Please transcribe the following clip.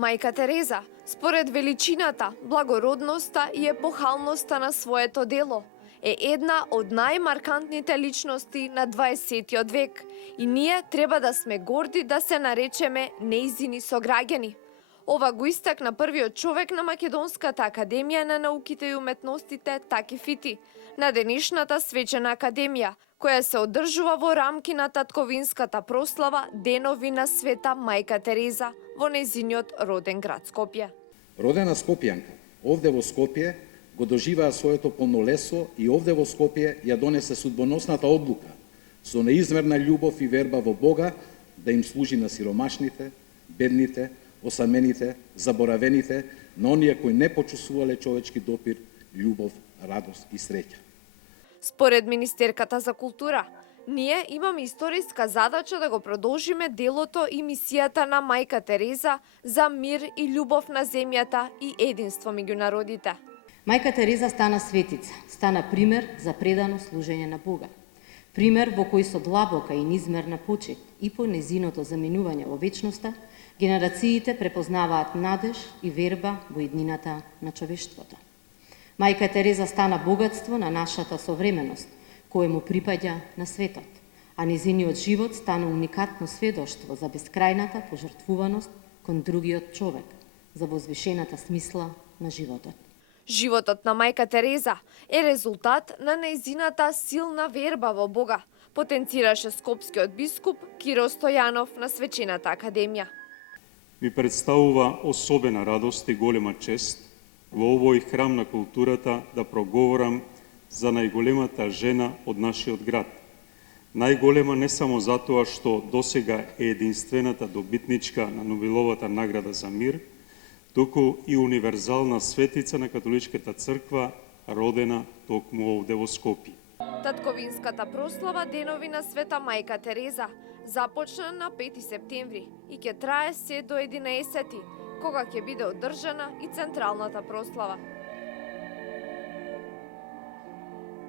Мајка Тереза, според величината, благородноста и епохалноста на своето дело, е една од најмаркантните личности на 20 век и ние треба да сме горди да се наречеме нејзини сограѓани. Ова го истакна првиот човек на Македонската академија на науките и уметностите Таки Фити, на денешната свечена академија, која се одржува во рамки на татковинската прослава Денови на Света Мајка Тереза во нејзиниот роден град Скопје. Родена Скопјанка, овде во Скопје го доживаа своето полнолесо и овде во Скопје ја донесе судбоносната одлука со неизмерна љубов и верба во Бога да им служи на сиромашните, бедните, осамените, заборавените, на оние кои не почувствувале човечки допир, љубов, радост и среќа. Според Министерката за култура, ние имаме историска задача да го продолжиме делото и мисијата на Мајка Тереза за мир и љубов на земјата и единство меѓу народите. Мајка Тереза стана светица, стана пример за предано служење на Бога. Пример во кој со длабока и низмерна почит и по незиното заминување во вечноста, генерациите препознаваат надеж и верба во иднината на човештвото. Мајка Тереза стана богатство на нашата современост, кое му припаѓа на светот, а незиниот живот стана уникатно сведоштво за бескрајната пожртвуваност кон другиот човек, за возвишената смисла на животот. Животот на Мајка Тереза е резултат на нејзината силна верба во Бога, потенцираше скопскиот бискуп Киро Стојанов на Свечената академија. Ми представува особена радост и голема чест во овој храм на културата да проговорам за најголемата жена од нашиот град. Најголема не само затоа што досега е единствената добитничка на Нобеловата награда за мир, туку и универзална светица на католичката црква, родена токму овде во Скопје. Татковинската прослава Денови на Света Мајка Тереза започна на 5 септември и ќе трае се до 11, кога ќе биде одржана и централната прослава.